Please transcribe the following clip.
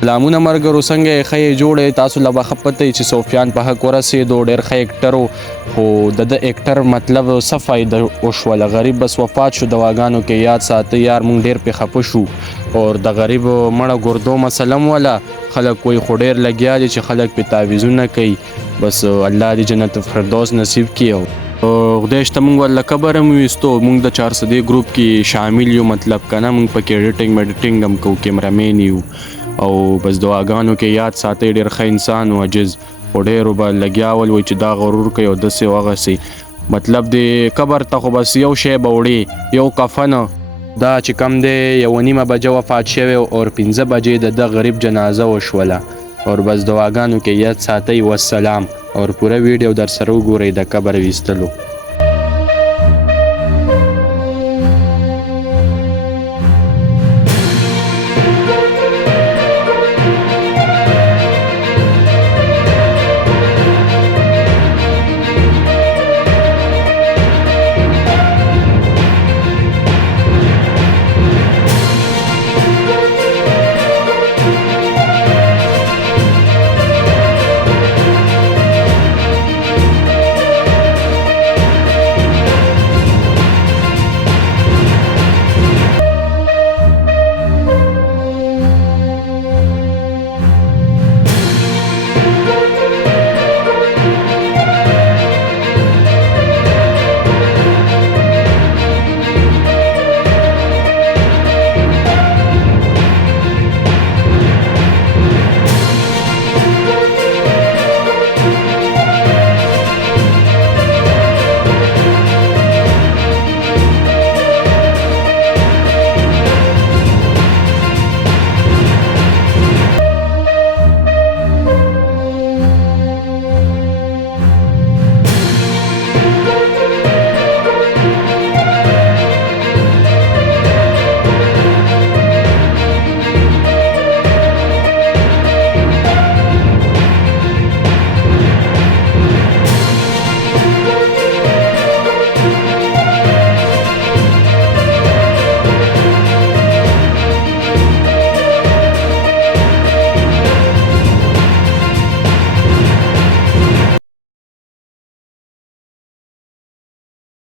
سلامونه ملګرو، څنګه یې؟ ښه یې جوړ یې؟ تاسو له به ښه پته یې چې سفیان په حق ورسېدو، ډېر ښه اکټر و، خو د ده اکټر مطلب څه فایده وشوله؟ غریب بس وفات شو. دواګانو کې یاد ساتئ یار، موږ ډېر پې خفه شو. اور د غریب مړه ګردو مسله هم وله، خلک وایي خو ډېر لګیا دي چې خلک پې تعویضونه کوي. بس الله دې جنت الفردوس نصیب کړي. خدای شته موږ ورله قبر هم ویستو، موږ د 400 ګروپ کې شامل یو، مطلب که نه موږ پکې ایډیټنګ ویډیټنګ هم کوو، کیمرامین یو. او بس دعاګانو کې یاد ساتئ، ډېر ښه انسان و، عجز، خو ډېرو به لګیا ول وایي چې دا غرور کوي او داسې او هغسې. مطلب د قبر ته خو بس یو شی به وړې، یو کفن، دا چې کم دی 1:30 بجه وفات شوی او 5 بجې د ده غریب جنازه وشوله. اور بس دعاګانو کې یاد ساتئ. والسلام. اور پوره ویډیو در سره وګورئ د قبر ویستلو.